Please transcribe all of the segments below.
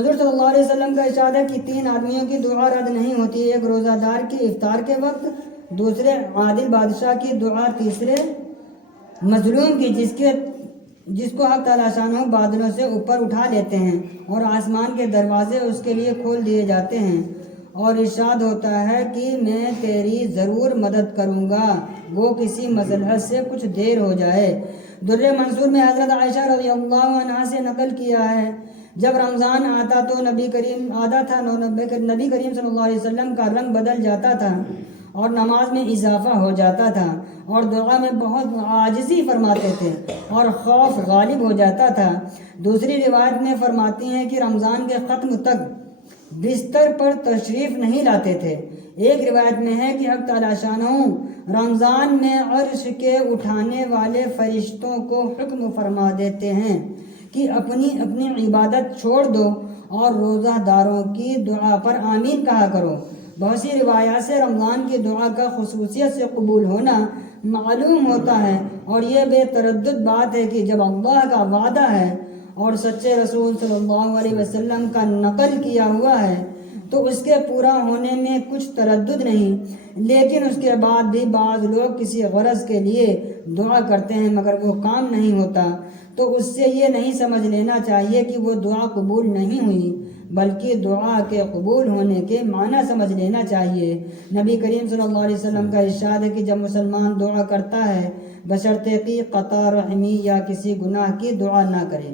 حضور صلی اللہ علیہ وسلم کا ارشاد ہے کہ 3 آدمیوں کی دعا رد نہیں ہوتی، ایک روزہ دار کی افطار کے وقت، دوسرے عادل بادشاہ کی دعا، تیسرے مظلوم کی جس کو حق تعالیٰ شانہ بادلوں سے اوپر اٹھا لیتے ہیں اور آسمان کے دروازے اس کے لیے کھول دیے جاتے ہیں، اور ارشاد ہوتا ہے کہ میں تیری ضرور مدد کروں گا وہ کسی مصلحت سے کچھ دیر ہو جائے۔ در منصور میں حضرت عائشہ رضی اللہ عنہا سے نقل کیا ہے، جب رمضان آتا تو نبی کریم صلی اللہ علیہ وسلم کا رنگ بدل جاتا تھا اور نماز میں اضافہ ہو جاتا تھا اور دعا میں بہت عاجزی فرماتے تھے اور خوف غالب ہو جاتا تھا۔ دوسری روایت میں فرماتی ہیں کہ رمضان کے ختم تک بستر پر تشریف نہیں لاتے تھے۔ ایک روایت میں ہے کہ حق تعالیٰ شانہ رمضان میں عرش کے اٹھانے والے فرشتوں کو حکم فرما دیتے ہیں کہ اپنی اپنی عبادت چھوڑ دو اور روزہ داروں کی دعا پر آمین کہا کرو۔ بہت سی روایات سے رمضان کی دعا کا خصوصیت سے قبول ہونا معلوم ہوتا ہے، اور یہ بے تردد بات ہے کہ جب اللہ کا وعدہ ہے اور سچے رسول صلی اللہ علیہ وسلم کا نقل کیا ہوا ہے تو اس کے پورا ہونے میں کچھ تردد نہیں، لیکن اس کے بعد بھی بعض لوگ کسی غرض کے لیے دعا کرتے ہیں مگر وہ کام نہیں ہوتا، تو اس سے یہ نہیں سمجھ لینا چاہیے کہ وہ دعا قبول نہیں ہوئی، بلکہ دعا کے قبول ہونے کے معنی سمجھ لینا چاہیے۔ نبی کریم صلی اللہ علیہ وسلم کا ارشاد ہے کہ جب مسلمان دعا کرتا ہے بشرطے کہ قطع رحمی یا کسی گناہ کی دعا نہ کرے،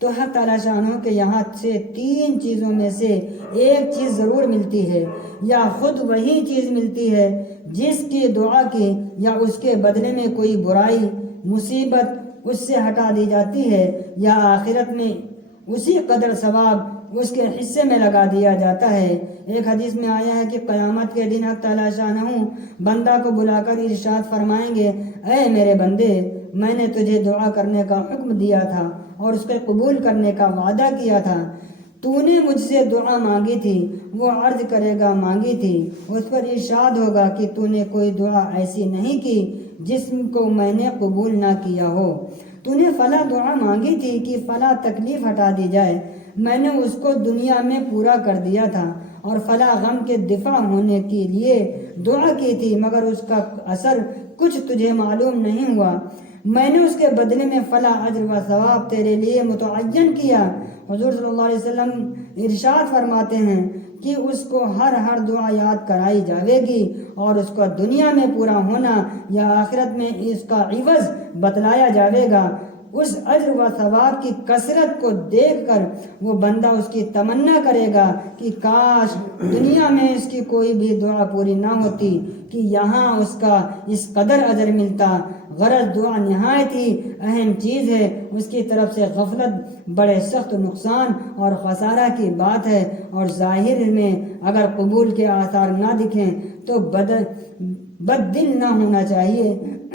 تو حق تعالیٰ شانہ کے یہاں سے 3 چیزوں میں سے ایک چیز ضرور ملتی ہے، یا خود وہی چیز ملتی ہے جس کی دعا کی یا اس کے بدلے میں کوئی برائی مصیبت اس سے ہٹا دی جاتی ہے، یا آخرت میں اسی قدر ثواب اس کے حصے میں لگا دیا جاتا ہے۔ ایک حدیث میں آیا ہے کہ قیامت کے دن حق تعالیٰ شانہ بندہ کو بلا کر ارشاد فرمائیں گے، اے میرے بندے، میں نے تجھے دعا کرنے کا حکم دیا تھا اور اس کے قبول کرنے کا وعدہ کیا تھا، تو نے مجھ سے دعا مانگی تھی، وہ عرض کرے گا مانگی تھی، اس پر ارشاد ہوگا کہ تو نے کوئی دعا ایسی نہیں کی جس کو میں نے قبول نہ کیا ہو، تو نے فلاں دعا مانگی تھی کہ فلاں تکلیف ہٹا دی جائے، میں نے اس کو دنیا میں پورا کر دیا تھا، اور فلاں غم کے دفاع ہونے کے لیے دعا کی تھی مگر اس کا اثر کچھ تجھے معلوم نہیں ہوا، میں نے اس کے بدلے میں فلاں اجر و ثواب تیرے لیے متعین کیا۔ حضور صلی اللہ علیہ وسلم ارشاد فرماتے ہیں کہ اس کو ہر دعا یاد کرائی جاوے گی اور اس کو دنیا میں پورا ہونا یا آخرت میں اس کا عوض بتلایا جاوے گا۔ اس اجر و ثواب کی کثرت کو دیکھ کر وہ بندہ اس کی تمنا کرے گا کہ کاش دنیا میں اس کی کوئی بھی دعا پوری نہ ہوتی کہ یہاں اس کا اس قدر اجر ملتا۔ غرض دعا نہایت ہی اہم چیز ہے، اس کی طرف سے غفلت بڑے سخت نقصان اور خسارہ کی بات ہے، اور ظاہر میں اگر قبول کے آثار نہ دکھیں تو بد دل نہ ہونا چاہیے۔